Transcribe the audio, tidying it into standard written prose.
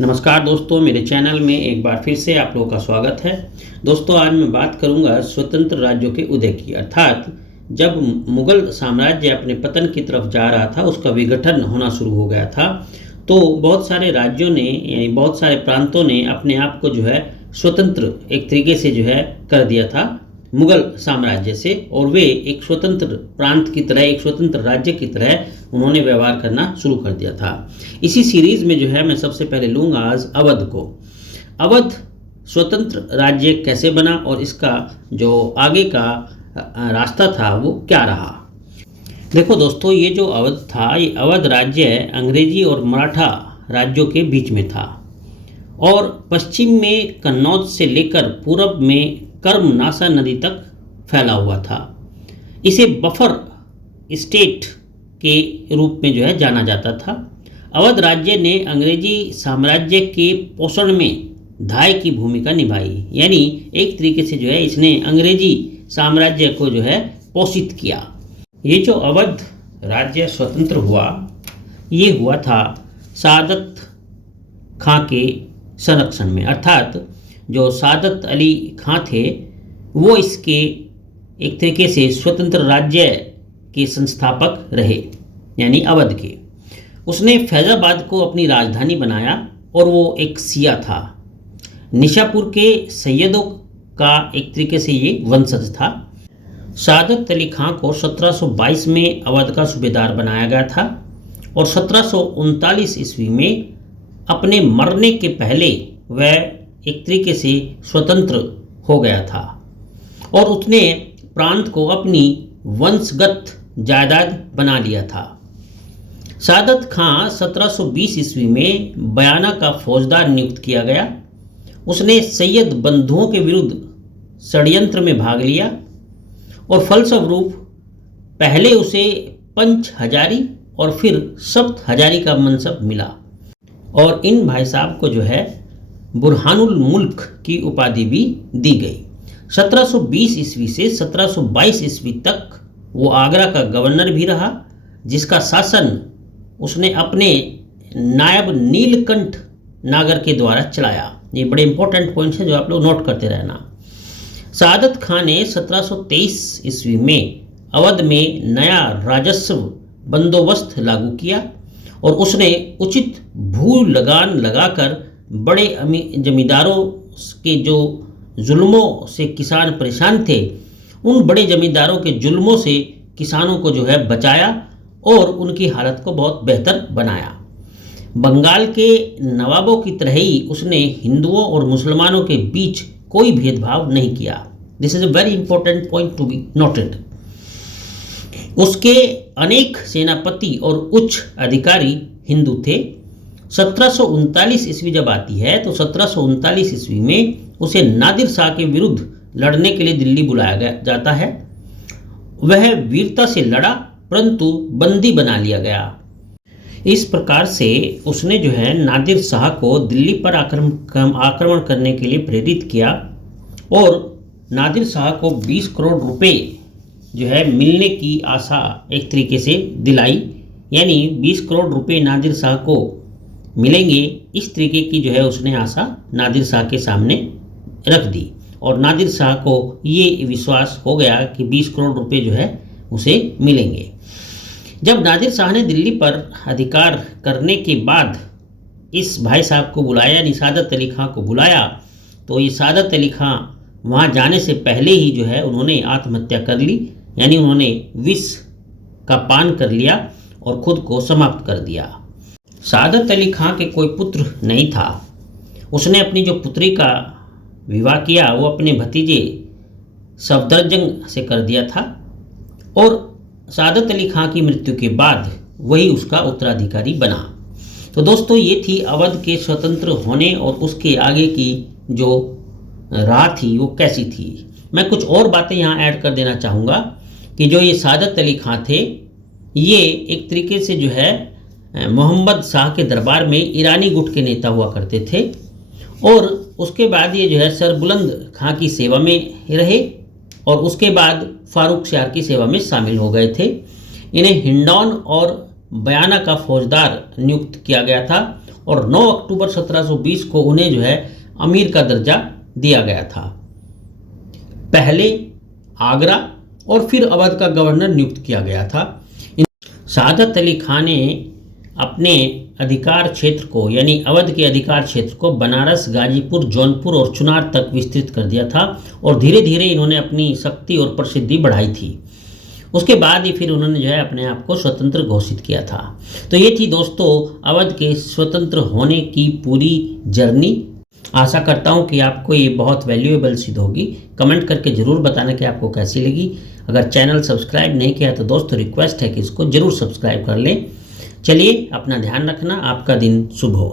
नमस्कार दोस्तों, मेरे चैनल में एक बार फिर से आप लोगों का स्वागत है। दोस्तों, आज मैं बात करूंगा स्वतंत्र राज्यों के उदय की, अर्थात जब मुगल साम्राज्य अपने पतन की तरफ जा रहा था, उसका विघटन होना शुरू हो गया था, तो बहुत सारे राज्यों ने यानी बहुत सारे प्रांतों ने अपने आप को जो है स्वतंत्र एक तरीके से जो है कर दिया था मुगल साम्राज्य से, और वे एक स्वतंत्र प्रांत की तरह, एक स्वतंत्र राज्य की तरह उन्होंने व्यवहार करना शुरू कर दिया था। इसी सीरीज में जो है मैं सबसे पहले लूँगा आज अवध को। अवध स्वतंत्र राज्य कैसे बना और इसका जो आगे का रास्ता था वो क्या रहा। देखो दोस्तों, ये जो अवध था, ये अवध राज्य अंग्रेजी और मराठा राज्यों के बीच में था और पश्चिम में कन्नौज से लेकर पूरब में कर्मनासा नदी तक फैला हुआ था। इसे बफर स्टेट के रूप में जो है जाना जाता था। अवध राज्य ने अंग्रेजी साम्राज्य के पोषण में धाय की भूमिका निभाई, यानी एक तरीके से जो है इसने अंग्रेजी साम्राज्य को जो है पोषित किया। ये जो अवध राज्य स्वतंत्र हुआ, ये हुआ था सादत खां के संरक्षण में, अर्थात जो सादत अली खां थे वो इसके एक तरीके से स्वतंत्र राज्य के संस्थापक रहे, यानी अवध के। उसने फैज़ाबाद को अपनी राजधानी बनाया और वो एक सिया था। निशापुर के सैयदों का एक तरीके से ये वंशज था। सादत अली खां को 1722 में अवध का सूबेदार बनाया गया था और 1739 ईस्वी में अपने मरने के पहले वह एक तरीके से स्वतंत्र हो गया था और उसने प्रांत को अपनी वंशगत जायदाद बना लिया था। सादत खां 1720 ईस्वी में बयाना का फौजदार नियुक्त किया गया। उसने सैयद बंधुओं के विरुद्ध षड्यंत्र में भाग लिया और फलस्वरूप पहले उसे पंच हजारी और फिर सप्त हजारी का मनसब मिला और इन भाई साहब को जो है बुरहानुल मुल्क की उपाधि भी दी गई। 1720 ईस्वी से 1722 ईस्वी तक वो आगरा का गवर्नर भी रहा, जिसका शासन उसने अपने नायब नीलकंठ नागर के द्वारा चलाया। ये बड़े इंपॉर्टेंट पॉइंट्स हैं जो आप लोग नोट करते रहना। सादत खां ने 1723 ईस्वी में अवध में नया राजस्व बंदोबस्त लागू किया और उसने उचित भू लगान लगाकर बड़े जमींदारों के जो जुल्मों से किसान परेशान थे, उन बड़े जमींदारों के जुल्मों से किसानों को जो है बचाया और उनकी हालत को बहुत बेहतर बनाया। बंगाल के नवाबों की तरह ही उसने हिंदुओं और मुसलमानों के बीच कोई भेदभाव नहीं किया। This is a very important point to be noted. उसके अनेक सेनापति और उच्च अधिकारी हिंदू थे। 1739 ईस्वी जब आती है तो 1739 ईस्वी में उसे नादिर शाह के विरुद्ध लड़ने के लिए दिल्ली बुलाया जाता है। वह वीरता से लड़ा परंतु बंदी बना लिया गया। इस प्रकार से उसने जो है नादिर शाह को दिल्ली पर आक्रमण करने के लिए प्रेरित किया और नादिर शाह को 20 करोड़ रुपए जो है मिलने की आशा एक तरीके से दिलाई, यानी 20 करोड़ रुपए नादिर शाह को मिलेंगे, इस तरीके की जो है उसने आशा नादिर शाह के सामने रख दी और नादिर शाह को ये विश्वास हो गया कि 20 करोड़ रुपए जो है उसे मिलेंगे। जब नादिर शाह ने दिल्ली पर अधिकार करने के बाद इस भाई साहब को बुलाया, यानी सादत अली खां को बुलाया, तो ये सादत अली खां वहाँ जाने से पहले ही जो है उन्होंने आत्महत्या कर ली, यानी उन्होंने विष का पान कर लिया और खुद को समाप्त कर दिया। सादत अली खां के कोई पुत्र नहीं था। उसने अपनी जो पुत्री का विवाह किया वो अपने भतीजे सफदरजंग से कर दिया था और सादत अली खां की मृत्यु के बाद वही उसका उत्तराधिकारी बना। तो दोस्तों, ये थी अवध के स्वतंत्र होने और उसके आगे की जो राह थी वो कैसी थी। मैं कुछ और बातें यहाँ ऐड कर देना चाहूँगा कि जो ये सादत अली खां थे, ये एक तरीके से जो है मोहम्मद शाह के दरबार में ईरानी गुट के नेता हुआ करते थे और उसके बाद ये जो है सरबुलंद खां की सेवा में रहे और उसके बाद फारूक शाह की सेवा में शामिल हो गए थे। इन्हें हिंडौन और बयाना का फौजदार नियुक्त किया गया था और 9 अक्टूबर 1720 को उन्हें जो है अमीर का दर्जा दिया गया था। पहले आगरा और फिर अवध का गवर्नर नियुक्त किया गया था। सादत अली खान ने अपने अधिकार क्षेत्र को यानी अवध के अधिकार क्षेत्र को बनारस, गाजीपुर, जौनपुर और चुनार तक विस्तृत कर दिया था और धीरे धीरे इन्होंने अपनी शक्ति और प्रसिद्धि बढ़ाई थी। उसके बाद ही फिर उन्होंने जो है अपने आप को स्वतंत्र घोषित किया था। तो ये थी दोस्तों अवध के स्वतंत्र होने की पूरी जर्नी। आशा करता हूँ कि आपको ये बहुत वैल्यूएबल सिद्ध होगी। कमेंट करके ज़रूर बताना कि आपको कैसी लगी। अगर चैनल सब्सक्राइब नहीं किया तो दोस्तों रिक्वेस्ट है कि इसको ज़रूर सब्सक्राइब कर लें। चलिए अपना ध्यान रखना। आपका दिन शुभ हो।